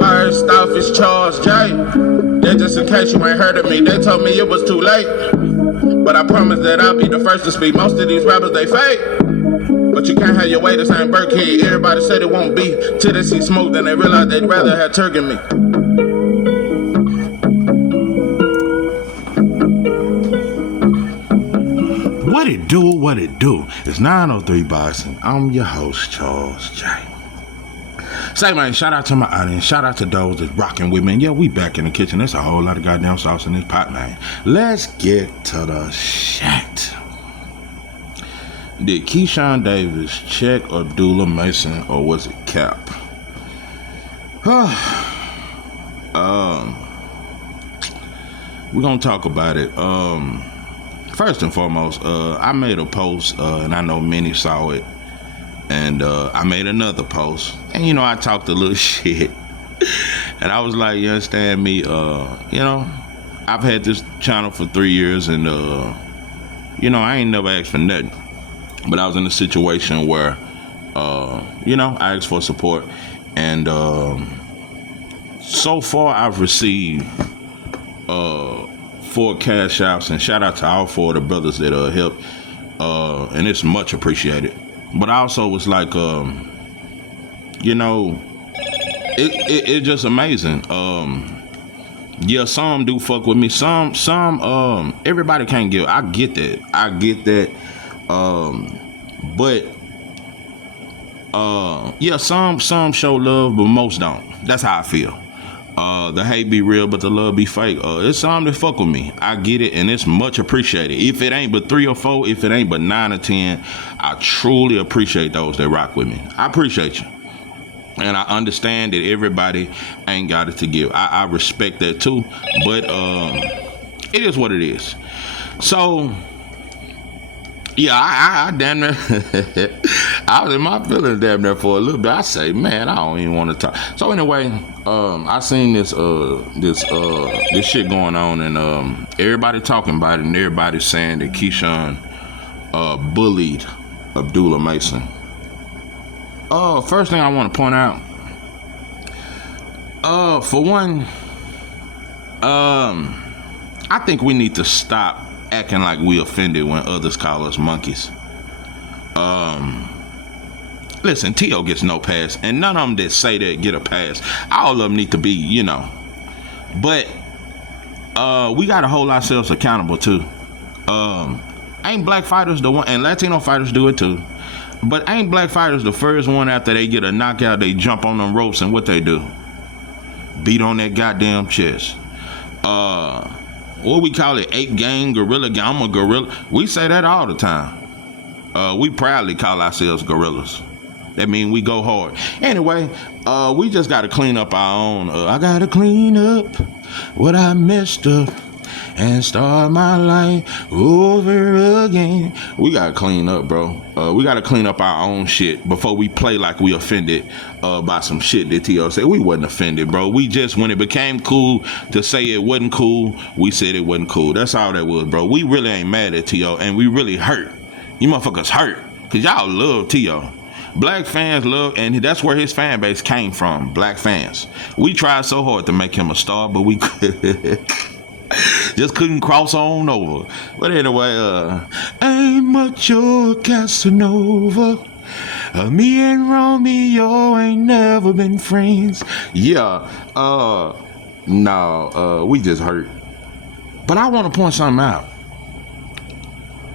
First off, it's Charles J. That just in case you ain't heard of me, they told me it was too late. But I promise that I'll be the first to speak. Most of these rappers, they fake. But you can't have your way, this ain't Burkhead. Everybody said it won't be till they see smoke, then they realize they'd rather have turkey than me. What it do, what it do? It's 903 Boxing. I'm your host, Charles J. Say, man, shout out to my audience. Shout out to those that's rocking with me. And yeah, we back in the kitchen. There's a whole lot of goddamn sauce in this pot, man. Let's get to the shit. Did Keyshawn Davis check Abdullah Mason, or was it cap? We're gonna talk about it. First and foremost, I made a post, and I know many saw it, and I made another post, and you know, I talked a little shit, and I was like, you understand me? You know, I've had this channel for 3 years, and you know, I ain't never asked for nothing, but I was in a situation where, you know, I asked for support, and so far I've received 4 cash outs, and shout out to all 4 of the brothers that helped, and it's much appreciated. But I also was like, you know, it's just amazing. Yeah, some do fuck with me. Some everybody can't give. I get that. But yeah, some show love, but most don't. That's how I feel. The hate be real, but the love be fake. It's some that fuck with me. I get it, and it's much appreciated. If it ain't but 3 or 4, if it ain't but 9 or 10, I truly appreciate those that rock with me. I appreciate you. And I understand that everybody ain't got it to give. I respect that too. But it is what it is. So yeah, I damn near I was in my feelings damn near for a little bit. I say, man, I don't even want to talk. So anyway, I seen this shit going on, and everybody talking about it, and everybody saying that Keyshawn bullied Abdullah Mason. First thing I want to point out, for one, I think we need to stop acting like we offended when others call us monkeys. Listen, T.O. gets no pass, and none of them that say that get a pass. All of them need to be, you know. But we gotta hold ourselves accountable too. Ain't black fighters the one, and Latino fighters do it too. But ain't black fighters the first one after they get a knockout, they jump on them ropes, and what they do? Beat on that goddamn chest. What we call it, ape gang, gorilla gang. I'm a gorilla. We say that all the time. We proudly call ourselves gorillas. That means we go hard. Anyway, we just got to clean up our own. I got to clean up what I messed up and start my life over again. We got to clean up, bro. We got to clean up our own shit before we play like we offended by some shit that T.O. said. We wasn't offended, bro. We just, when it became cool to say it wasn't cool, we said it wasn't cool. That's all that was, bro. We really ain't mad at T.O. and we really hurt. You motherfuckers hurt because y'all love T.O. Black fans love, and that's where his fan base came from, black fans. We tried so hard to make him a star, but we just couldn't cross on over. But anyway, ain't much your Casanova. Me and Romeo ain't never been friends. Yeah, no, we just hurt. But I want to point something out.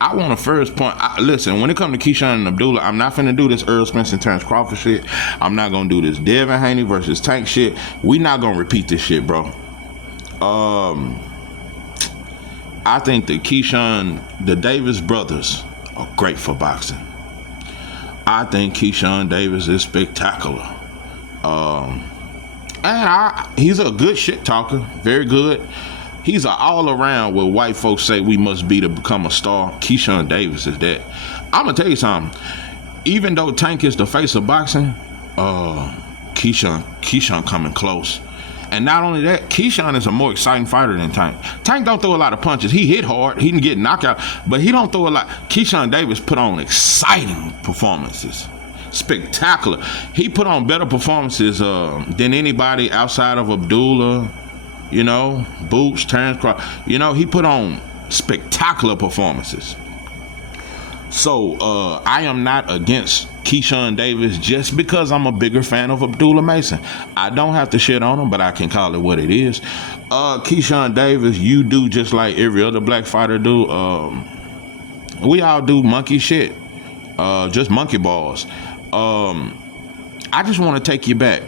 I want to first point, listen, when it comes to Keyshawn and Abdullah, I'm not finna do this Earl Spence and Terrence Crawford shit. I'm not gonna do this Devin Haney versus Tank shit. We not gonna repeat this shit, bro. I think the Keyshawn, the Davis brothers are great for boxing. I think Keyshawn Davis is spectacular. And he's a good shit talker, very good. He's an all-around what white folks say we must be to become a star. Keyshawn Davis is that. I'm going to tell you something. Even though Tank is the face of boxing, Keyshawn coming close. And not only that, Keyshawn is a more exciting fighter than Tank. Tank don't throw a lot of punches. He hit hard. He can get knocked out. But he don't throw a lot. Keyshawn Davis put on exciting performances. spectacular. He put on better performances than anybody outside of Abdullah, you know, Boots, Terrence Crawford. You know, he put on spectacular performances. So I am not against Keyshawn Davis just because I'm a bigger fan of Abdullah Mason. I don't have to shit on him, but I can call it what it is. Keyshawn Davis, you do just like every other black fighter do. We all do monkey shit. Just monkey balls. I just want to take you back.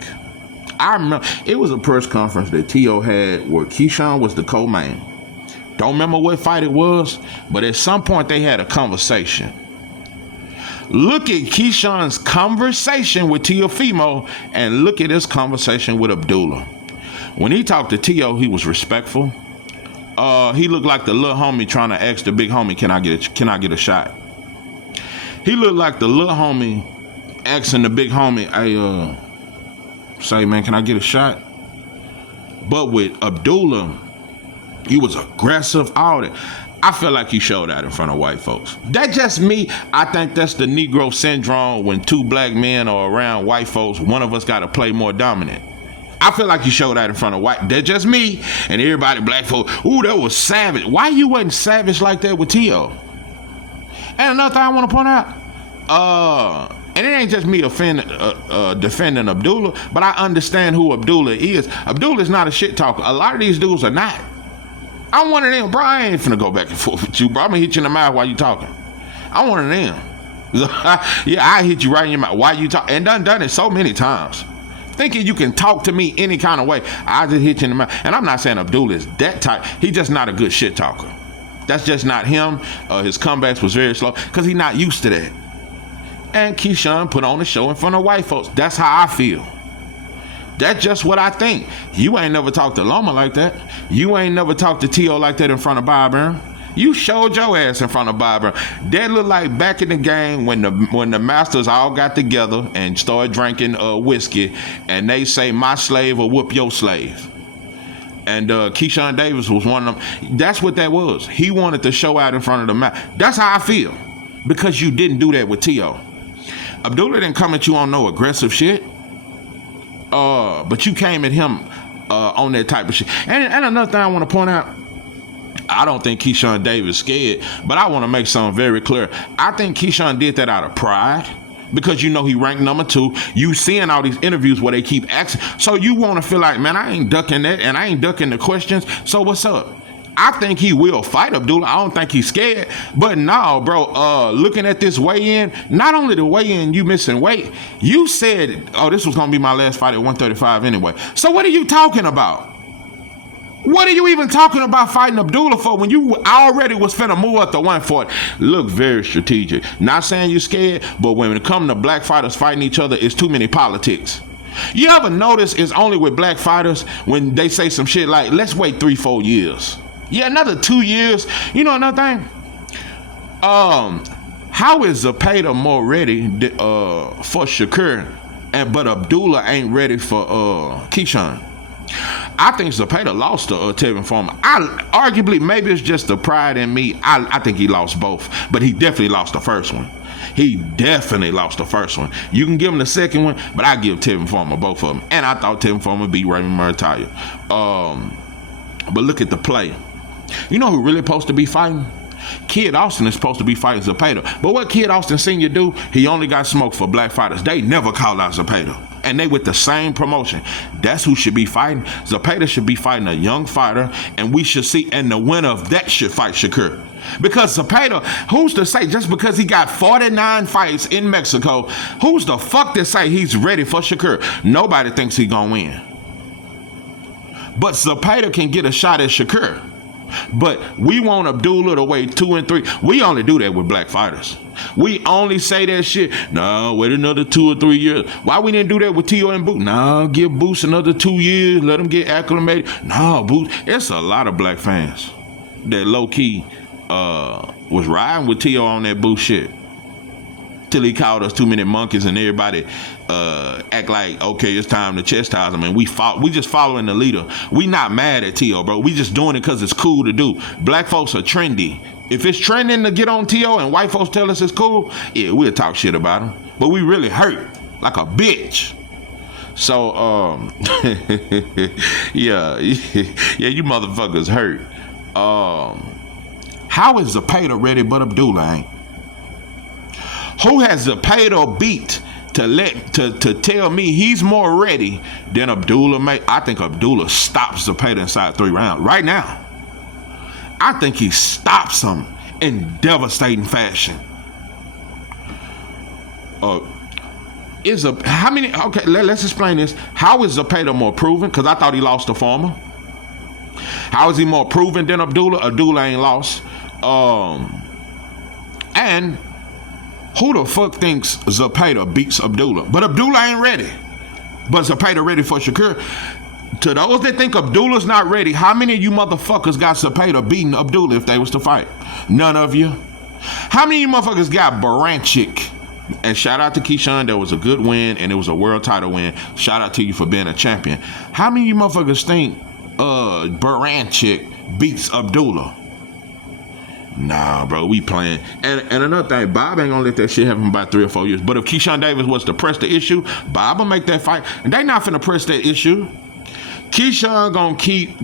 I remember it was a press conference that T.O. had where Keyshawn was the co-main. Don't remember what fight it was, but at some point they had a conversation. Look at Keyshawn's conversation with Teofimo and look at his conversation with Abdullah. When he talked to T.O., he was respectful. He looked like the little homie trying to ask the big homie, can I get a shot? He looked like the little homie asking the big homie, hey, say, man, can I get a shot? But with Abdullah, he was aggressive, all that. I feel like he showed out in front of white folks. That's just me. I think that's the Negro syndrome. When two black men are around white folks, one of us got to play more dominant. I feel like he showed out in front of white. That's just me. And everybody, black folks, ooh, that was savage. Why you wasn't savage like that with T.O.? And another thing I want to point out, and it ain't just me defending Abdullah, but I understand who Abdullah is. Abdullah is not a shit talker. A lot of these dudes are not. I'm one of them, bro. I ain't finna go back and forth with you, bro. I'm gonna hit you in the mouth while you talking. I'm one of them. Yeah, I hit you right in your mouth while you talk, and done it so many times. Thinking you can talk to me any kind of way, I just hit you in the mouth. And I'm not saying Abdullah is that type. He just not a good shit talker. That's just not him. His comebacks was very slow because he's not used to that. And Keyshawn put on a show in front of white folks. That's how I feel. That's just what I think. You ain't never talked to Loma like that. You ain't never talked to T.O. like that in front of Bob Brown. You showed your ass in front of Bob Brown. That looked like back in the game when the masters all got together and started drinking whiskey, and they say, my slave will whoop your slave. And Keyshawn Davis was one of them. That's what that was. He wanted to show out in front of the master. That's how I feel. Because you didn't do that with T.O. Abdullah didn't come at you on no aggressive shit. But you came at him on that type of shit. And another thing I want to point out, I don't think Keyshawn Davis scared, but I want to make something very clear. I think Keyshawn did that out of pride because you know he ranked number 2. You seeing all these interviews where they keep asking. So you want to feel like, man, I ain't ducking that and I ain't ducking the questions. So what's up? I think he will fight Abdullah. I don't think he's scared. But no, bro, looking at this weigh-in, not only the weigh-in, you missing weight. You said, oh, this was going to be my last fight at 135 anyway. So what are you talking about? What are you even talking about fighting Abdullah for when you already was finna move up to 140? Look very strategic. Not saying you're scared, but when it comes to black fighters fighting each other, it's too many politics. You ever notice it's only with black fighters when they say some shit like, let's wait 3-4 years. Yeah, another 2 years. You know another thing? How is Zapata more ready for Shakur, but Abdullah ain't ready for Keyshawn? I think Zapata lost to Tevin Farmer. Arguably, maybe it's just the pride in me. I think he lost both, but he definitely lost the first one. He definitely lost the first one. You can give him the second one, but I give Tevin Farmer both of them. And I thought Tevin Farmer beat Raymond Murtaugh. But look at the play. You know who really supposed to be fighting? Kid Austin is supposed to be fighting Zapata. But what Kid Austin Sr. do, he only got smoked for black fighters. They never called out Zapata. And they with the same promotion. That's who should be fighting. Zapata should be fighting a young fighter. And we should see, and the winner of that should fight Shakur. Because Zapata, who's to say, just because he got 49 fights in Mexico, who's the fuck to say he's ready for Shakur? Nobody thinks he gonna win. But Zapata can get a shot at Shakur. But we want Abdullah to wait 2 and 3. We only do that with black fighters. We only say that shit. No, wait another 2 or 3 years. Why we didn't do that with T.O. and Boots? No, give Boots another 2 years. Let him get acclimated. No, Boots. It's a lot of black fans that low-key was riding with T.O. on that Boots shit. Till he called us too many monkeys and everybody act like, okay, it's time to chastise him. And we just following the leader. We not mad at T.O., bro. We just doing it because it's cool to do. Black folks are trendy. If it's trending to get on T.O. and white folks tell us it's cool, yeah, we'll talk shit about him. but we really hurt like a bitch. So, yeah, you motherfuckers hurt. How is Zapata ready but Abdullah ain't? Who has Zapata beat to tell me he's more ready than Abdullah? I think Abdullah stops Zapata inside 3 rounds right now. I think he stops him in devastating fashion. How many? Okay, let's explain this. How is Zapata more proven? Because I thought he lost the former. How is he more proven than Abdullah? Abdullah ain't lost. And who the fuck thinks Zapata beats Abdullah? But Abdullah ain't ready. But Zapata ready for Shakur. To those that think Abdullah's not ready, how many of you motherfuckers got Zapata beating Abdullah if they was to fight? None of you. How many of you motherfuckers got Baranchik? And shout out to Keyshawn, that was a good win and it was a world title win. Shout out to you for being a champion. How many of you motherfuckers think Baranchik beats Abdullah? Nah, bro, we playing. And another thing, Bob ain't gonna let that shit happen about 3 or 4 years. But if Keyshawn Davis was to press the issue, Bob will make that fight. And they not finna press that issue. Keyshawn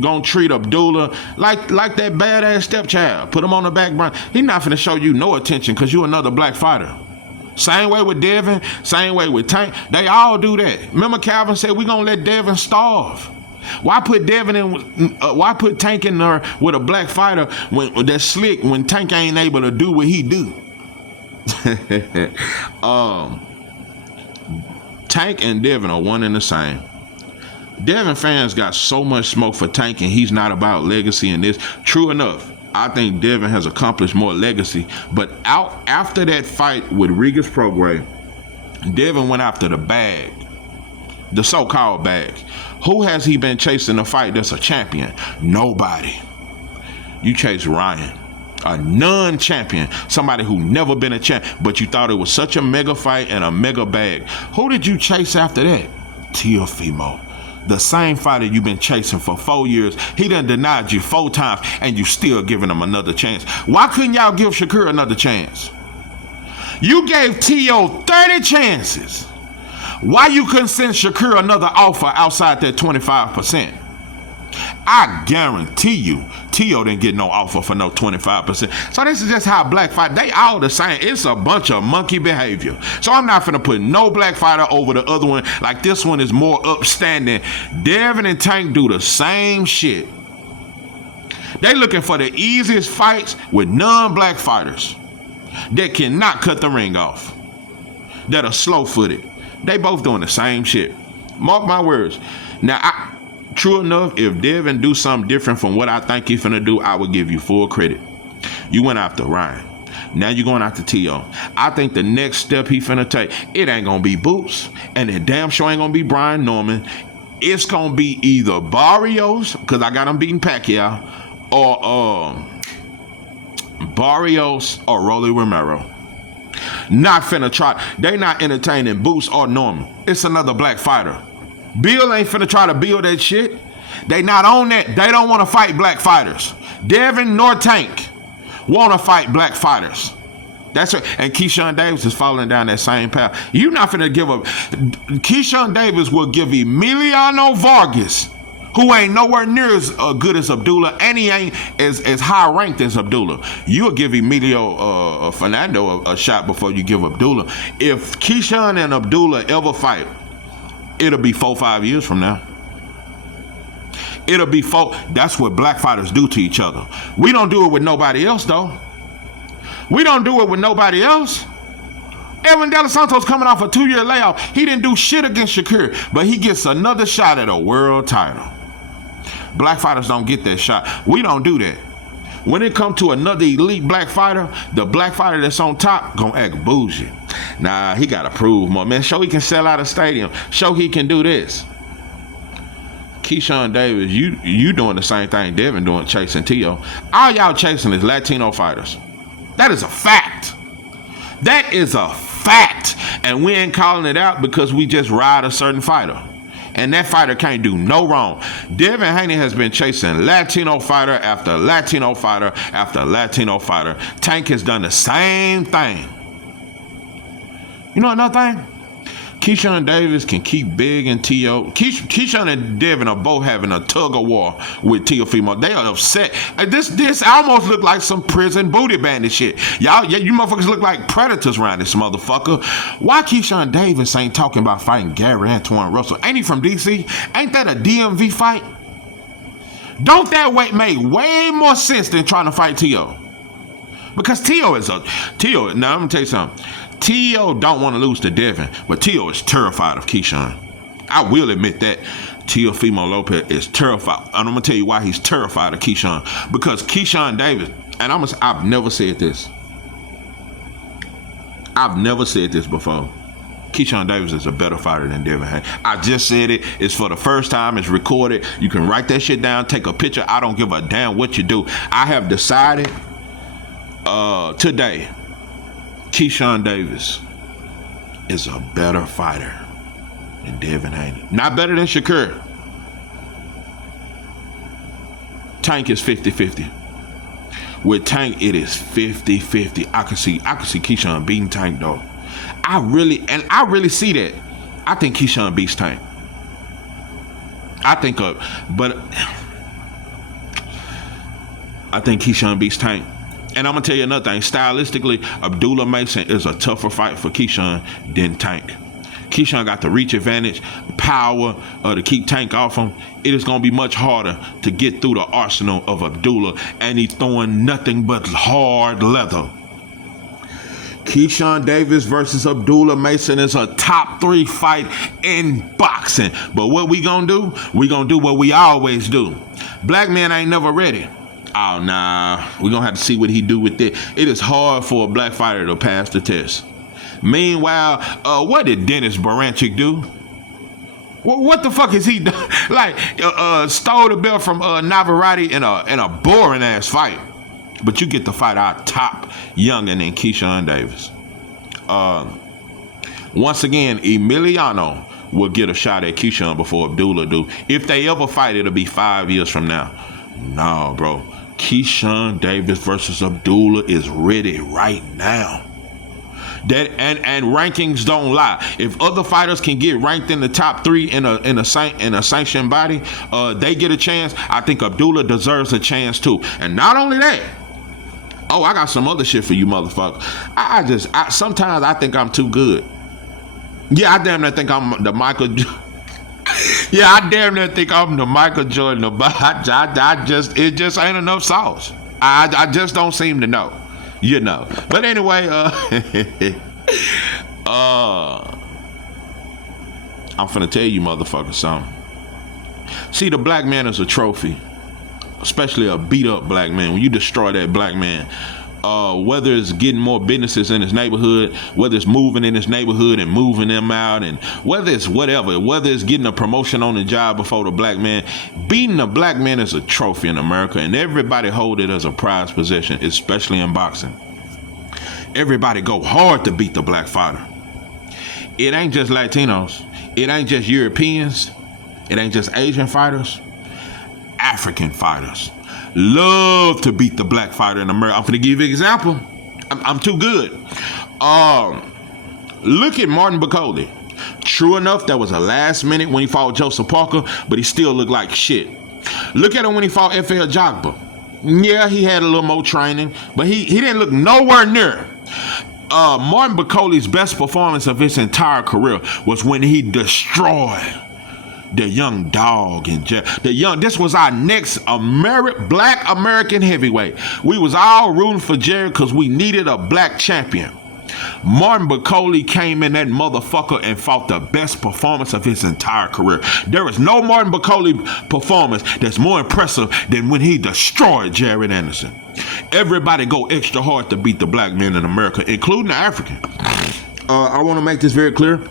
gonna treat Abdullah like that badass stepchild. Put him on the back burner. He not finna show you no attention because you another black fighter. Same way with Devin, same way with Tank. They all do that. Remember Calvin said we gonna let Devin starve. Why put Devin in? Why put Tank in there with a black fighter when that's slick when Tank ain't able to do what he do? Tank and Devin are one and the same. Devin fans got so much smoke for Tank and he's not about legacy and this. True enough, I think Devin has accomplished more legacy. But after that fight with Regis Prograis, Devin went after the bag. The so-called bag. Who has he been chasing a fight that's a champion? Nobody. You chase Ryan, a non-champion, somebody who never been a champ, but you thought it was such a mega fight and a mega bag. Who did you chase after that? Teofimo. The same fighter you've been chasing for 4 years. He done denied you 4 times and you still giving him another chance. Why couldn't y'all give Shakur another chance? You gave Teo 30 chances. Why you couldn't send Shakur another offer outside that 25%? I guarantee you, Teo didn't get no offer for no 25%. So this is just how black fight, they all the same. It's a bunch of monkey behavior. So I'm not finna put no black fighter over the other one like this one is more upstanding. Devin and Tank do the same shit. They looking for the easiest fights with non-black fighters that cannot cut the ring off, that are slow-footed. They both doing the same shit. Mark my words. Now, true enough, if Devin do something different from what I think he finna do, I would give you full credit. You went after Ryan. Now you're going after Teo. I think the next step he finna take, it ain't gonna be Boots, and it damn sure ain't gonna be Brian Norman. It's gonna be either Barrios, because I got him beating Pacquiao, or Barrios or Rolly Romero. Not finna try. They not entertaining Boots or Norman. It's another black fighter. Bill ain't finna try to build that shit. They not on that. They don't want to fight black fighters. Devin nor Tank want to fight black fighters. That's right. And Keyshawn Davis is falling down that same path. You not finna give up. Keyshawn Davis will give Emiliano Vargas, who ain't nowhere near as good as Abdullah, and he ain't as high ranked as Abdullah. You'll give Emilio Fernando a shot before you give Abdullah. If Keyshawn and Abdullah ever fight, it'll be 4 or 5 years from now. It'll be 4. That's what black fighters do to each other. We don't do it with nobody else, though. We don't do it with nobody else. Evan De Los Santos coming off a 2-year layoff. He didn't do shit against Shakur, but he gets another shot at a world title. Black fighters don't get that shot. We don't do that. When it comes to another elite black fighter, the black fighter that's on top gonna act bougie. Nah, he gotta prove more. Man, show he can sell out a stadium. Show he can do this. Keyshawn Davis, you doing the same thing Devin doing, chasing Teo. All y'all chasing is Latino fighters. That is a fact. That is a fact. And we ain't calling it out because we just ride a certain fighter. And that fighter can't do no wrong. Devin Haney has been chasing Latino fighter after Latino fighter after Latino fighter. Tank has done the same thing. You know another thing? Keyshawn Davis can keep Big and T.O. Keyshawn and Devin are both having a tug of war with Teofimo. They are upset. This almost look like some prison booty bandit shit. Y'all, you motherfuckers look like predators around this motherfucker. Why Keyshawn Davis ain't talking about fighting Gary Antoine Russell? Ain't he from D.C.? Ain't that a DMV fight? Don't that make way more sense than trying to fight T.O.? Because T.O. now I'm gonna tell you something. T.O. don't want to lose to Devin, but T.O. is terrified of Keyshawn. I will admit that. Teofimo Lopez is terrified. And I'm going to tell you why he's terrified of Keyshawn. Because Keyshawn Davis, and I've never said this. I've never said this before. Keyshawn Davis is a better fighter than Devin Haney. I just said it. It's for the first time. It's recorded. You can write that shit down, take a picture. I don't give a damn what you do. I have decided today, Keyshawn Davis is a better fighter than Devin Haney. Not better than Shakur. Tank is 50-50. With Tank, it is 50-50. I can see Keyshawn beating Tank though. I really see that. I think Keyshawn beats Tank. I think Keyshawn beats Tank. And I'm going to tell you another thing. Stylistically, Abdullah Mason is a tougher fight for Keyshawn than Tank. Keyshawn got the reach advantage, power to keep Tank off him. It is going to be much harder to get through the arsenal of Abdullah, and he's throwing nothing but hard leather. Keyshawn Davis versus Abdullah Mason is a top 3 fight in boxing. But what we going to do? We going to do what we always do. Black man ain't never ready. Oh, nah. We're going to have to see what he do with it. It is hard for a black fighter to pass the test. Meanwhile, what did Dennis Baranchik do? What the fuck is he done? Stole the belt from Navarrete in a boring ass fight. But you get to fight our top youngin' in Keyshawn Davis. Once again, Emiliano will get a shot at Keyshawn before Abdullah do. If they ever fight, it'll be 5 years from now. No, bro. Keyshawn Davis versus Abdullah is ready right now. That and rankings don't lie. If other fighters can get ranked in the top 3 in a sanctioned body, they get a chance. I think Abdullah deserves a chance too. And not only that, I got some other shit for you, motherfucker. I sometimes I think I'm too good. Yeah, I damn near think I'm the Michael. Yeah, I damn near think I'm the Michael Jordan, but it just ain't enough sauce. I just don't seem to know, you know. But anyway, I'm finna tell you motherfuckers something. See, the black man is a trophy, especially a beat up black man. When you destroy that black man, whether it's getting more businesses in his neighborhood, whether it's moving in his neighborhood and moving them out, and whether it's whatever, whether it's getting a promotion on the job before the black man, beating a black man is a trophy in America, and everybody hold it as a prized possession, especially in boxing. Everybody go hard to beat the black fighter. It ain't just Latinos. It ain't just Europeans. It ain't just Asian fighters. African fighters love to beat the black fighter in America. I'm going to give you an example. I'm too good. Look at Martin Bacoli. True enough, that was a last minute when he fought Joseph Parker, but he still looked like shit. Look at him when he fought F.L. Jogba. Yeah, he had a little more training, but he didn't look nowhere near. Martin Bacoli's best performance of his entire career was when he destroyed the young dog and this was our next black American heavyweight. We was all rooting for Jerry because we needed a black champion. Martin Bacoli came in that motherfucker and fought the best performance of his entire career. There is no Martin Bacoli performance that's more impressive than when he destroyed Jared Anderson. Everybody go extra hard to beat the black men in America, including the African. I want to make this very clear.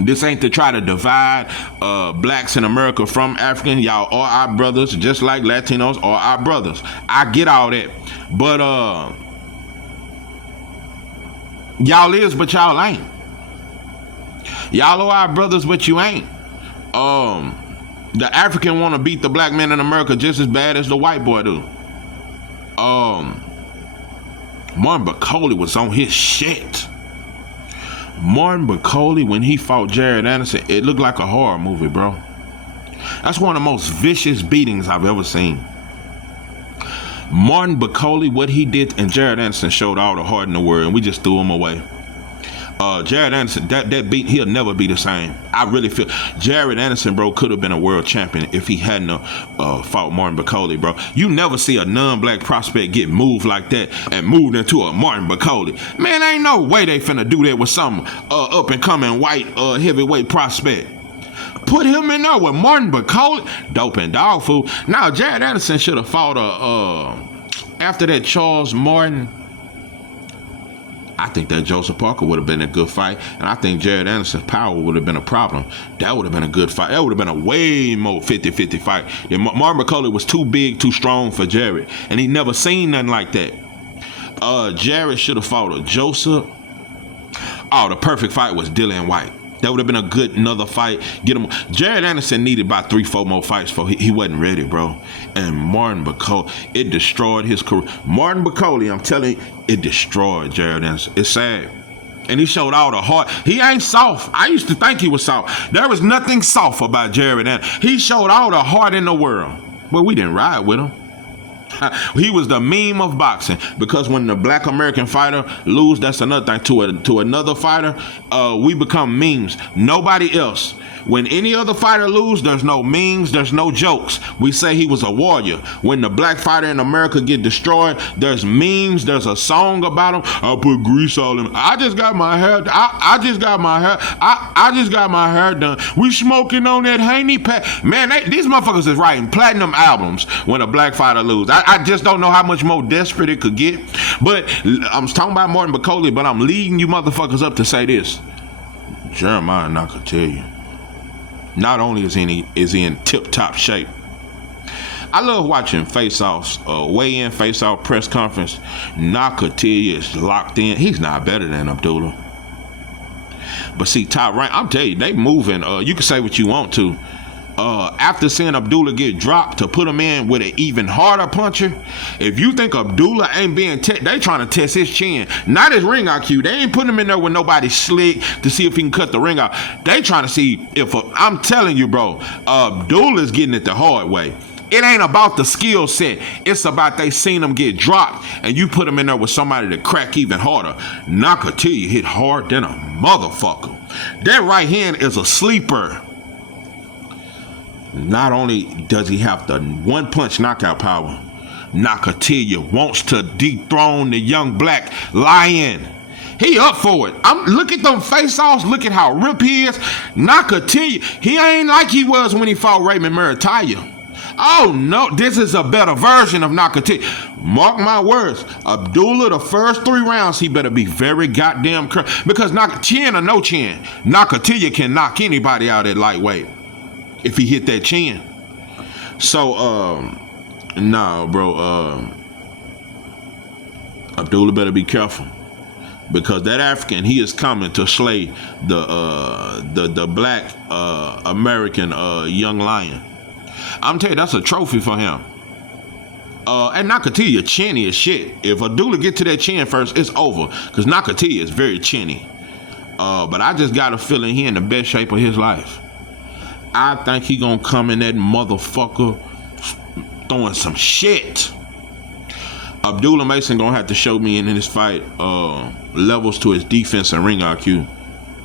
This ain't to try to divide blacks in America from African. Y'all are our brothers, just like Latinos are our brothers. I get all that. But y'all is, but y'all ain't. Y'all are our brothers, but you ain't. The African want to beat the black man in America just as bad as the white boy do. Martin Bacoli was on his shit. Martin Bacoli, when he fought Jared Anderson, it looked like a horror movie, bro. That's one of the most vicious beatings I've ever seen. Martin Bacoli, what he did, and Jared Anderson showed all the heart in the world, and we just threw him away. Jared Anderson, that beat, he'll never be the same. I really feel Jared Anderson, bro, could have been a world champion if he hadn't fought Martin Bacoli, bro. You never see a non-black prospect get moved like that and moved into a Martin Bacoli. Man, ain't no way they finna do that with some up and coming white heavyweight prospect. Put him in there with Martin Bacoli, dope and dog food. Now Jared Anderson should have fought after that Charles Martin. I think that Joseph Parker would have been a good fight, and I think Jared Anderson's power would have been a problem. That would have been a good fight. That would have been a way more 50-50 fight. Martin Bacoli was too big, too strong for Jared, and he never seen nothing like that. Jared should have fought a Joseph. Oh, the perfect fight was Dillian White. That would have been a good another fight. Get him. Jared Anderson needed about 3-4 more fights for he wasn't ready, bro. And Martin Bacoli, it destroyed his career. Martin Bacoli, I'm telling you, it destroyed Jared Anderson. It's sad. And he showed all the heart. He ain't soft. I used to think he was soft. There was nothing soft about Jared Anderson. He showed all the heart in the world. Well, we didn't ride with him. He was the meme of boxing, because when the black American fighter lose, that's another thing. To another fighter, we become memes. Nobody else. When any other fighter lose, there's no memes, there's no jokes. We say he was a warrior. When the black fighter in America get destroyed, there's memes, there's a song about him. I put grease all in. I just got my hair. I just got my hair. I just got my hair done. We smoking on that Haney pack. Man, these motherfuckers is writing platinum albums when a black fighter lose. I just don't know how much more desperate it could get. But I'm talking about Martin Bacoli, but I'm leading you motherfuckers up to say this. Jeremiah Nakatilia. Not only is he in tip-top shape. I love watching face-offs, weigh-in face-off press conference. Nakatilia is locked in. He's not better than Abdullah. But see, top rank, I'm telling you, they moving. You can say what you want to. After seeing Abdullah get dropped, to put him in with an even harder puncher. If you think Abdullah ain't being they trying to test his chin, not his ring IQ. They ain't putting him in there with nobody slick to see if he can cut the ring out. They trying to see if I'm telling you, bro, Abdullah's getting it the hard way. It ain't about the skill set. It's about they seen him get dropped, and you put him in there with somebody to crack even harder. Nakatilia hit hard than a motherfucker. That right hand is a sleeper. Not only does he have the one-punch knockout power, Nakatilia wants to dethrone the young black lion. He up for it. Look at them face-offs. Look at how ripped he is. Nakatilia, he ain't like he was when he fought Raymond Murataya. Oh, no, this is a better version of Nakatilia. Mark my words. Abdullah, the first 3 rounds, he better be very goddamn because chin or no chin, Nakatilia can knock anybody out at lightweight if he hit that chin. So, nah, bro, Abdullah better be careful, because that African, he is coming to slay the black American young lion. I'm telling you, that's a trophy for him. And Nakatilia chinny as shit. If Abdullah get to that chin first, it's over, because Nakatilia is very chinny. But I just got a feeling he in the best shape of his life. I think he gonna come in that motherfucker throwing some shit. Abdullah Mason gonna have to show me in this fight levels to his defense and ring IQ.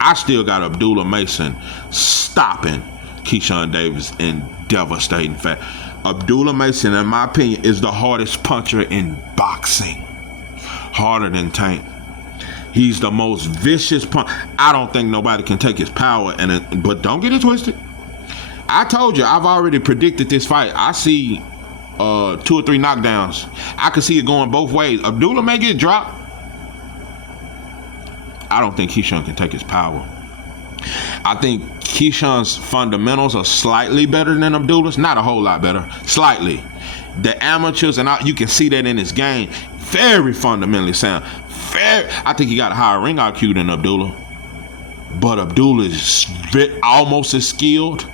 I still got Abdullah Mason stopping Keyshawn Davis in devastating fact. Abdullah Mason, in my opinion, is the hardest puncher in boxing. Harder than Tank. He's the most vicious puncher. I don't think nobody can take his power, but don't get it twisted. I told you, I've already predicted this fight. I see 2 or 3 knockdowns. I can see it going both ways. Abdullah may get dropped. I don't think Keyshawn can take his power. I think Keyshawn's fundamentals are slightly better than Abdullah's. Not a whole lot better. Slightly. The amateurs, and you can see that in his game, very fundamentally sound. I think he got a higher ring IQ than Abdullah. But Abdullah is almost as skilled,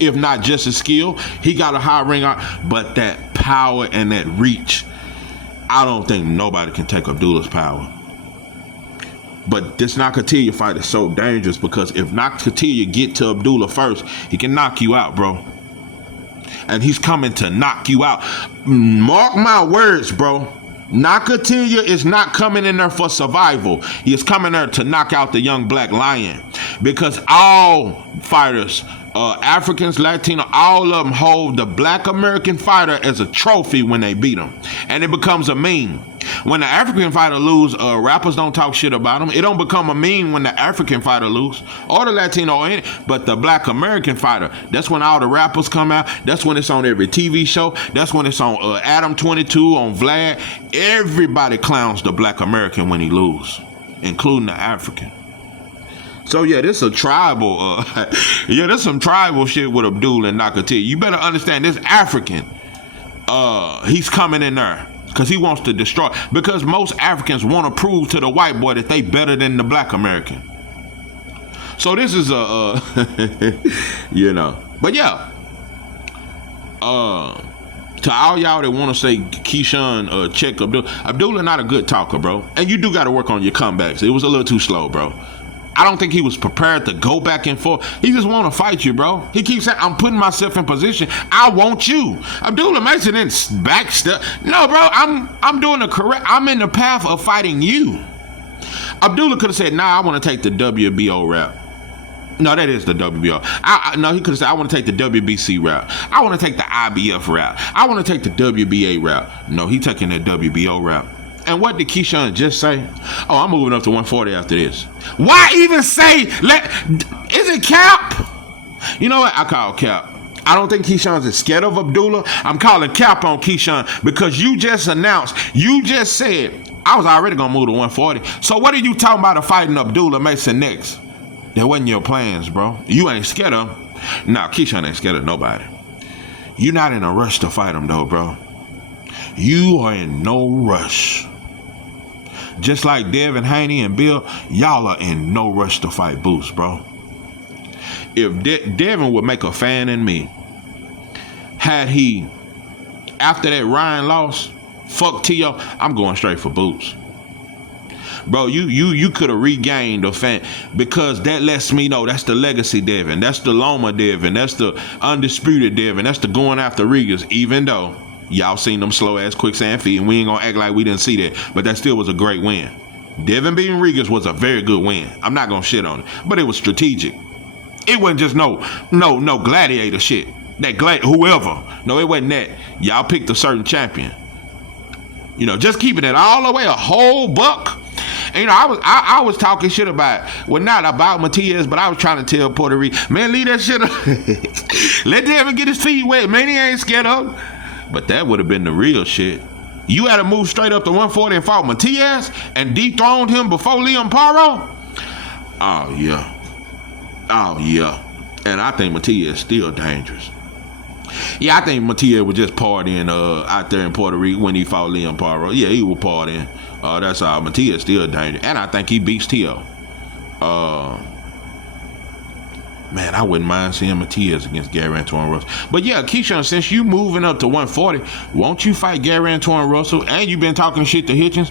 if not just as skilled. He got a high ring out, but that power and that reach, I don't think nobody can take Abdullah's power. But this Nakatilya fight is so dangerous because if Nakatilya get to Abdullah first, he can knock you out, bro. And he's coming to knock you out. Mark my words, bro. Nakatilya is not coming in there for survival. He is coming there to knock out the young black lion. Because all fighters, Africans, Latino, all of them hold the black American fighter as a trophy when they beat him. And it becomes a meme. When the African fighter lose, rappers don't talk shit about him. It don't become a meme when the African fighter lose or the Latino or any, but the black American fighter, that's when all the rappers come out. That's when it's on every TV show. That's when it's on Adam 22, on Vlad. Everybody clowns the black American when he lose, including the African. So yeah, this is a tribal, there's some tribal shit with Abdullah and Nakatilya. You better understand this African, he's coming in there. Because he wants to destroy. Because most Africans want to prove to the white boy that they better than the black American. So this is a, But yeah. To all y'all that want to say Keyshawn, check Abdullah. Abdullah not a good talker, bro. And you do got to work on your comebacks. It was a little too slow, bro. I don't think he was prepared to go back and forth. He just want to fight you, bro. He keeps saying, I'm putting myself in position. I want you. Abdullah makes it in backstep. No, bro, I'm doing the correct. I'm in the path of fighting you. Abdullah could have said, nah, I want to take the WBO route. No, that is the WBO. No, he could have said, I want to take the WBC route. I want to take the IBF route. I want to take the WBA route. No, he taking the WBO route. And what did Keyshawn just say? Oh, I'm moving up to 140 after this. Why even say, is it cap? You know what? I call cap. I don't think Keyshawn's scared of Abdullah. I'm calling cap on Keyshawn because you just announced, you just said, I was already going to move to 140. So what are you talking about fighting Abdullah Mason next? That wasn't your plans, bro. You ain't scared of him. Nah, Keyshawn ain't scared of nobody. You're not in a rush to fight him, though, bro. You are in no rush. Just like Devin Haney and Bill, y'all are in no rush to fight Boots, bro. If Devin would make a fan in me, had he, after that Ryan loss, fuck T.O., I'm going straight for Boots. Bro, you could have regained a fan because that lets me know that's the legacy Devin. That's the Loma Devin. That's the undisputed Devin. That's the going after Rigas, even though y'all seen them slow ass quicksand feet, and we ain't gonna act like we didn't see that. But that still was a great win. Devin beating Rigas was a very good win. I'm not gonna shit on it, but it was strategic. It wasn't just no gladiator shit. Whoever. No, it wasn't that. Y'all picked a certain champion. Just keeping it all the way a whole buck. And I was talking shit about, well, not about Matias, but I was trying to tell Puerto Rico, man, leave that shit up. Let Devin get his feet wet. Man, he ain't scared of. But that would have been the real shit. You had to move straight up to 140 and fought Matias and dethroned him before Liam Paro? Oh, yeah. And I think Matias is still dangerous. Yeah, I think Matias was just partying out there in Puerto Rico when he fought Liam Paro. Yeah, he was partying. That's all. Matias still dangerous. And I think he beats T.O. Man, I wouldn't mind seeing Matias against Gary Antoine Russell. But yeah, Keyshawn, since you moving up to 140, won't you fight Gary Antoine Russell? And you've been talking shit to Hitchens.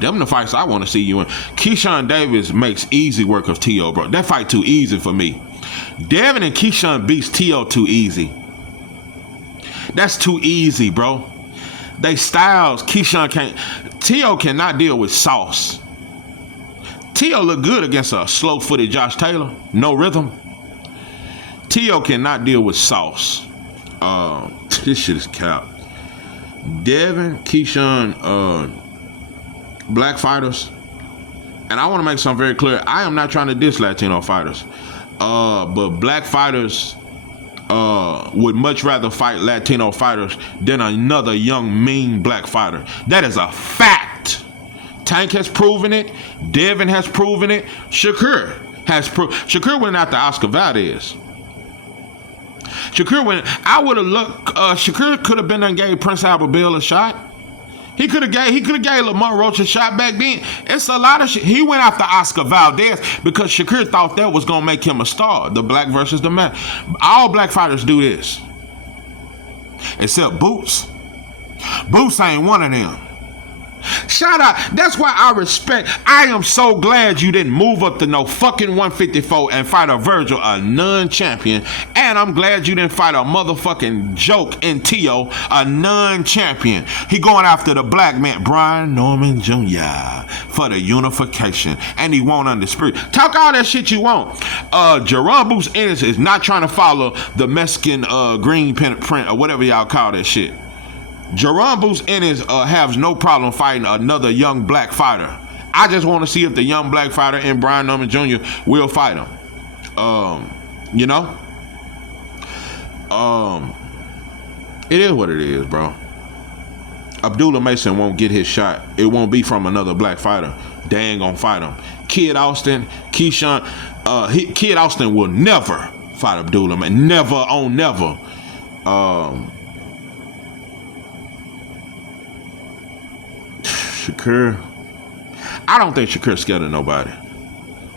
Them the fights I want to see you in. Keyshawn Davis makes easy work of T.O., bro. That fight too easy for me. Devin and Keyshawn beats T.O. too easy. That's too easy, bro. They styles, Keyshawn can't. T.O. cannot deal with sauce. T.O. look good against a slow-footed Josh Taylor. No rhythm. T.O. cannot deal with sauce. This shit is cap. Devin, Keyshawn, black fighters. And I want to make something very clear. I am not trying to diss Latino fighters. But black fighters would much rather fight Latino fighters than another young, mean black fighter. That is a fact. Tank has proven it. Devin has proven it. Shakur has proven. Shakur went after Oscar Valdez. Shakur went. I would have looked. Shakur could have been and gave Prince Albert Bill a shot. He could have gave Lamont Roach a shot back then. It's a lot of shit. He went after Oscar Valdez because Shakur thought that was gonna make him a star. The black versus the man. All black fighters do this, except Boots. Boots ain't one of them. Shout out. That's why I respect. I am so glad you didn't move up to no fucking 154 and fight a Virgil, a non-champion. And I'm glad you didn't fight a motherfucking joke in Tio, a non-champion. He going after the black man, Brian Norman Jr., for the unification. And he won't undisputed. Talk all that shit you want. Jerome Boots Ennis is not trying to follow the Mexican green print or whatever y'all call that shit. Jerome Boots Ennis has no problem fighting another young black fighter. I just want to see if the young black fighter and Brian Norman Jr. will fight him. You know? It is what it is, bro. Abdullah Mason won't get his shot. It won't be from another black fighter. They ain't gonna fight him. Kid Austin, Keyshawn, Kid Austin will never fight Abdullah, man. Never on never. Shakur, I don't think Shakur's scared of nobody.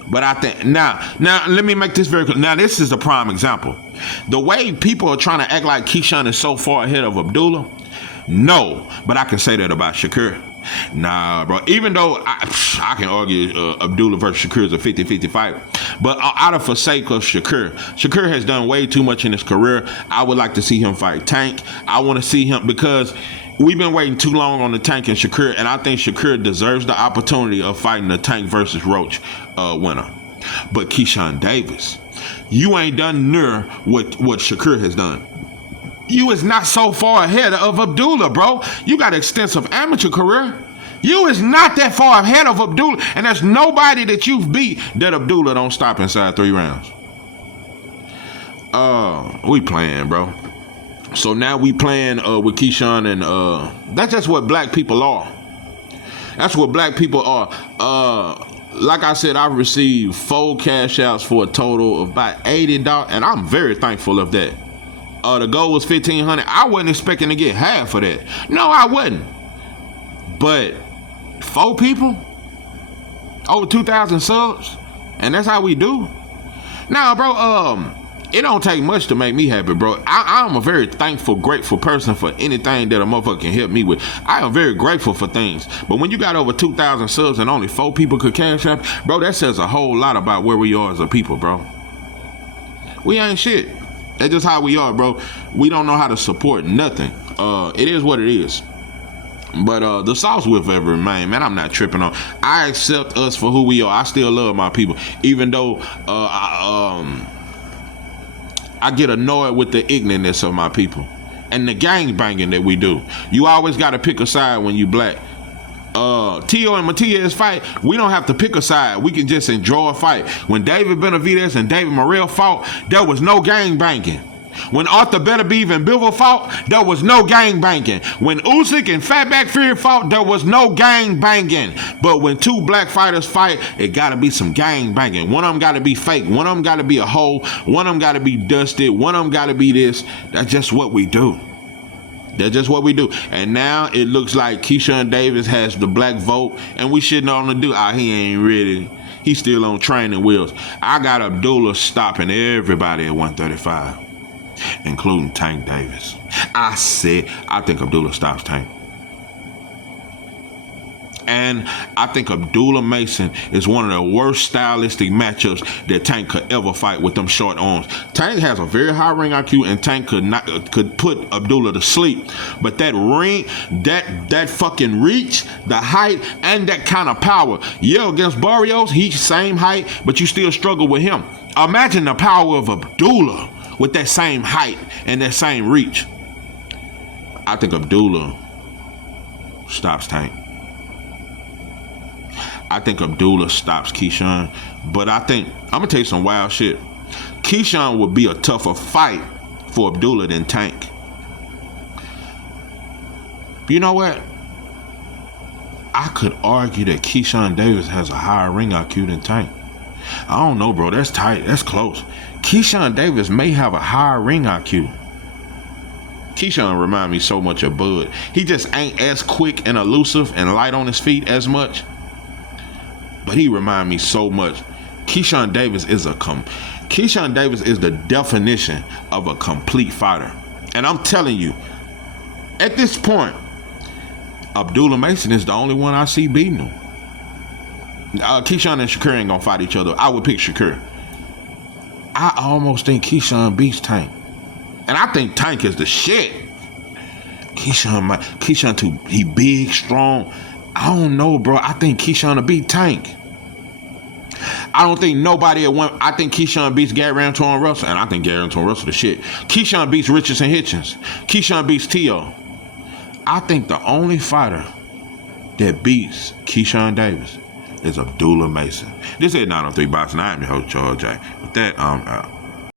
But I think now let me make this very clear. Now this is a prime example. The way people are trying to act like Keyshawn is so far ahead of Abdullah, no, but I can say that about Shakur. Nah, bro. Even though I can argue Abdullah versus Shakur is a 50-50 fight, but out of forsake of Shakur has done way too much in his career. I would like to see him fight Tank. I want to see him because we've been waiting too long on the Tank and Shakur, and I think Shakur deserves the opportunity of fighting the Tank versus Roach winner. But Keyshawn Davis, you ain't done near what Shakur has done. You is not so far ahead of Abdullah, bro. You got an extensive amateur career. You is not that far ahead of Abdullah, and there's nobody that you've beat that Abdullah don't stop inside 3 rounds. We playing, bro. So now we playing with Keyshawn, and that's just what black people are. That's what black people are. Like I said, I received 4 cash outs for a total of about $80, and I'm very thankful of that. The goal was $1,500. I wasn't expecting to get half of that. No, I wasn't. But 4 people, over 2,000 subs, and that's how we do. Now, bro, it don't take much to make me happy, bro. I'm a very thankful, grateful person for anything that a motherfucker can help me with. I am very grateful for things. But when you got over 2,000 subs and only 4 people could cash out, bro, that says a whole lot about where we are as a people, bro. We ain't shit. That's just how we are, bro. We don't know how to support nothing. It is what it is. But the sauce will forever remain, man. I'm not tripping on. I accept us for who we are. I still love my people, even though I get annoyed with the ignorance of my people and the gang banging that we do. You always got to pick a side when you black. Tio and Matias fight, we don't have to pick a side. We can just enjoy a fight. When David Benavidez and David Morrell fought, there was no gang banging. When Arthur Beterbiev and Bivol fought, there was no gang banging. When Usyk and Fatback Fury fought, there was no gang banging. But when 2 black fighters fight, it gotta be some gang banging. One of them gotta be fake. One of them gotta be a hoe. One of them gotta be dusted. One of them gotta be this. That's just what we do. That's just what we do. And now it looks like Keyshawn Davis has the black vote, and we shouldn't on the do. He ain't ready. He's still on training wheels. I got Abdullah stopping everybody at 135, including Tank Davis. I said I think Abdullah stops Tank. And I think Abdullah Mason is one of the worst stylistic matchups that Tank could ever fight with them short arms. Tank has a very high ring IQ, and Tank could put Abdullah to sleep. But that ring, that fucking reach, the height, and that kind of power. Yeah, against Barrios, he's same height, but you still struggle with him. Imagine the power of Abdullah with that same height and that same reach. I think Abdullah stops Tank. I think Abdullah stops Keyshawn, but I think, I'm going to tell you some wild shit. Keyshawn would be a tougher fight for Abdullah than Tank. You know what? I could argue that Keyshawn Davis has a higher ring IQ than Tank. I don't know, bro. That's tight. That's close. Keyshawn Davis may have a higher ring IQ. Keyshawn remind me so much of Bud. He just ain't as quick and elusive and light on his feet as much. But he remind me so much. Keyshawn Davis is the definition of a complete fighter. And I'm telling you, at this point, Abdullah Mason is the only one I see beating him. Keyshawn and Shakur ain't gonna fight each other. I would pick Shakur. I almost think Keyshawn beats Tank. And I think Tank is the shit. Keyshawn too, he big, strong. I don't know, bro. I think Keyshawn will beat Tank. I don't think nobody at one. I think Keyshawn beats Gary Antoine Russell, and I think Gary Antoine Russell the shit. Keyshawn beats Richardson Hitchens. Keyshawn beats T.O. I think the only fighter that beats Keyshawn Davis is Abdullah Mason. This is 903 Boxing. I am your host, George J. With that,